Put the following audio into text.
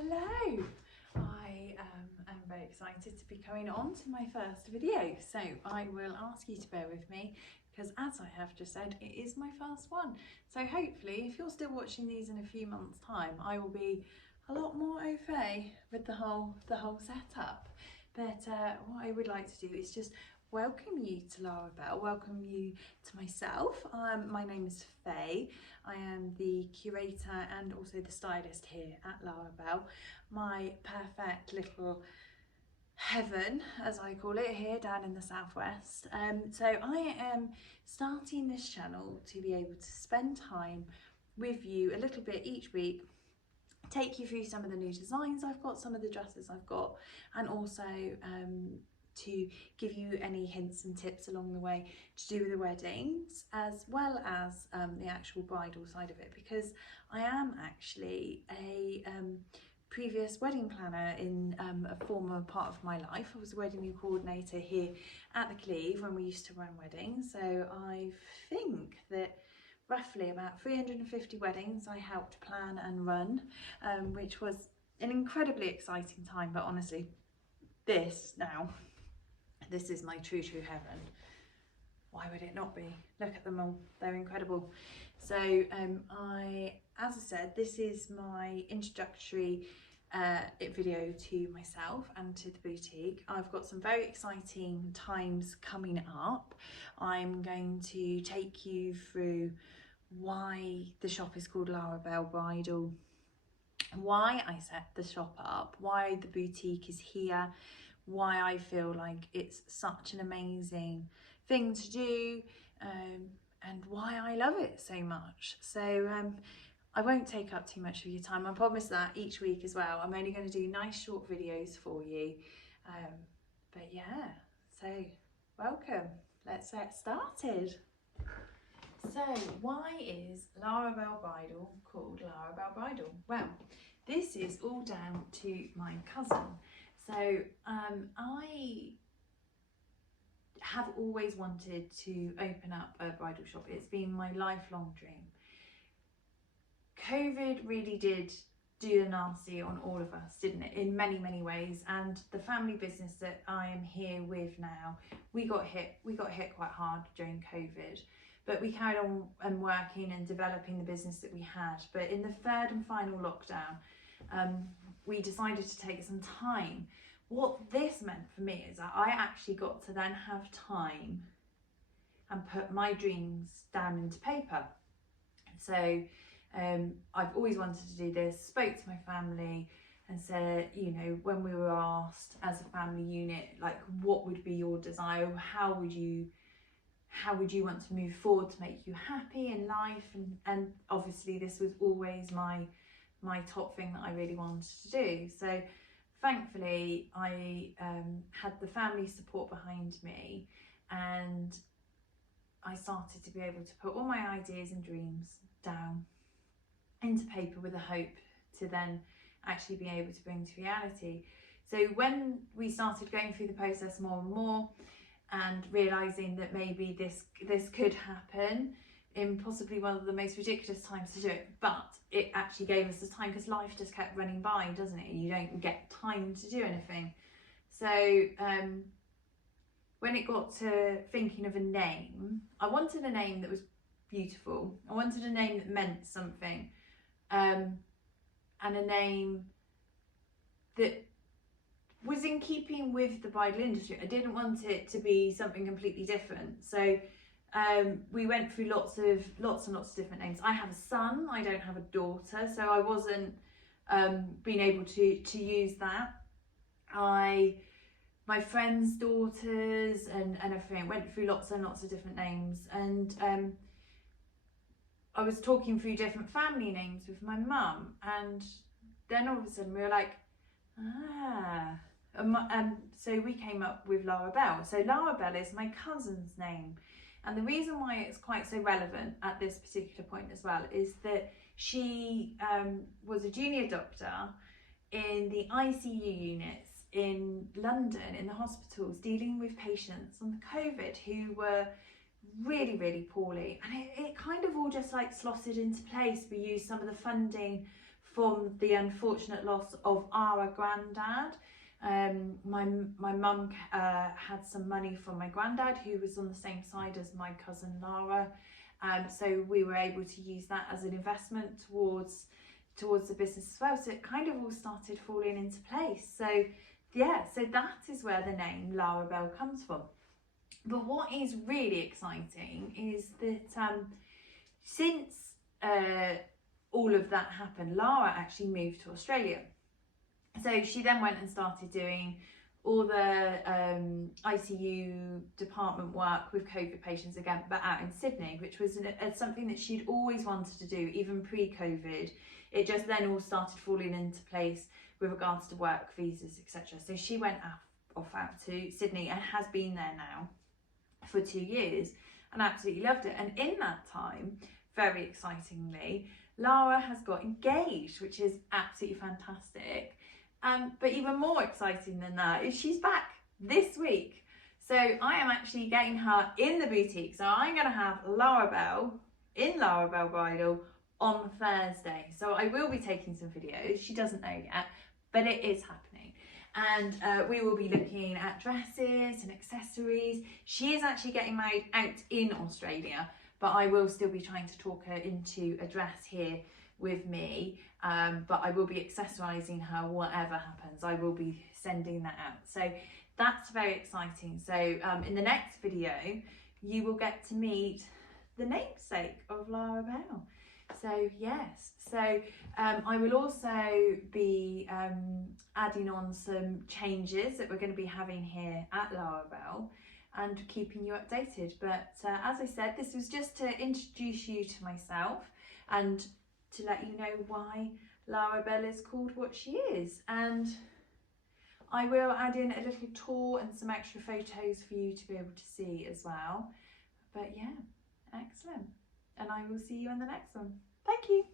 Hello! I am very excited to be coming on to my first video, so I will ask you to bear with me because, as I have just said, it is my first one. So hopefully, if you're still watching these in a few months' time, I will be a lot more au fait with the whole setup. But what I would like to do is just welcome you to Lara Belle, welcome you to myself. My name is Faye. I am the curator and also the stylist here at Lara Belle. My perfect little heaven, as I call it, here down in the southwest. So I am starting this channel to be able to spend time with you a little bit each week, take you through some of the new designs I've got, some of the dresses I've got, and also to give you any hints and tips along the way to do with the weddings, as well as the actual bridal side of it, because I am actually a previous wedding planner in a former part of my life. I was a wedding coordinator here at the Cleve when we used to run weddings, so I think that roughly about 350 weddings I helped plan and run, which was an incredibly exciting time. But honestly, this is my true heaven. Why would it not be? Look at them all, they're incredible. So as I said, this is my introductory video to myself and to the boutique. I've got some very exciting times coming up. I'm going to take you through why the shop is called Lara Belle Bridal, why I set the shop up, why the boutique is here, why I feel like it's such an amazing thing to do, and why I love it so much. So I won't take up too much of your time. I promise that each week as well. I'm only going to do nice short videos for you. But yeah, so welcome. Let's get started. So why is Lara Belle Bridal called Lara Belle Bridal? Well, this is all down to my cousin. So I have always wanted to open up a bridal shop. It's been my lifelong dream. COVID really did do a nasty on all of us, didn't it, in many ways. And the family business that I am here with now, we got hit quite hard during COVID, but we carried on and working and developing the business that we had. But in the third and final lockdown, we decided to take some time. What this meant for me is that I actually got to then have time and put my dreams down into paper. So I've always wanted to do this, spoke to my family and said, you know, when we were asked as a family unit, like, what would be your desire? How would you want to move forward to make you happy in life? And obviously this was always my top thing that I really wanted to do. So thankfully I had the family support behind me, and I started to be able to put all my ideas and dreams down into paper with a hope to then actually be able to bring to reality. So when we started going through the process more and more and realising that maybe this could happen in possibly one of the most ridiculous times to do it, but it actually gave us the time, because life just kept running by, doesn't it? You don't get time to do anything. So when it got to thinking of a name, I wanted a name that was beautiful. I wanted a name that meant something, and a name that was in keeping with the bridal industry. I didn't want it to be something completely different. So we went through lots and lots of different names. I have a son, I don't have a daughter, so I wasn't being able to use that. My friends' daughters and everything, went through lots and lots of different names, and I was talking through different family names with my mum, and then all of a sudden we were like, and so we came up with Lara Belle. So Lara Belle is my cousin's name, and the reason why it's quite so relevant at this particular point as well is that she was a junior doctor in the ICU units in London, in the hospitals, dealing with patients on COVID who were really poorly, and it kind of all just like slotted into place. We used some of the funding from the unfortunate loss of our granddad. My mum had some money from my granddad, who was on the same side as my cousin Lara, so we were able to use that as an investment towards the business as well. So it kind of all started falling into place. So yeah, so that is where the name Lara Belle comes from. But what is really exciting is that since all of that happened, Lara actually moved to Australia. So she then went and started doing all the ICU department work with COVID patients again, but out in Sydney, which was something that she'd always wanted to do, even pre-COVID. It just then all started falling into place with regards to work visas, etc. So she went off out to Sydney and has been there now for 2 years and absolutely loved it. And in that time, very excitingly, Lara has got engaged, which is absolutely fantastic. But even more exciting than that is she's back this week. So I am actually getting her in the boutique. So I'm going to have Lara Belle in Lara Belle Bridal on Thursday. So I will be taking some videos. She doesn't know yet, but it is happening. And we will be looking at dresses and accessories. She is actually getting married out in Australia, but I will still be trying to talk her into a dress here with me. But I will be accessorizing her whatever happens. I will be sending that out. So that's very exciting. So in the next video, you will get to meet the namesake of Lara Belle. So yes, so I will also be adding on some changes that we're going to be having here at Lara Belle and keeping you updated. But as I said, this was just to introduce you to myself and to let you know why Lara Belle is called what she is. And I will add in a little tour and some extra photos for you to be able to see as well. But yeah, excellent. And I will see you in the next one. Thank you.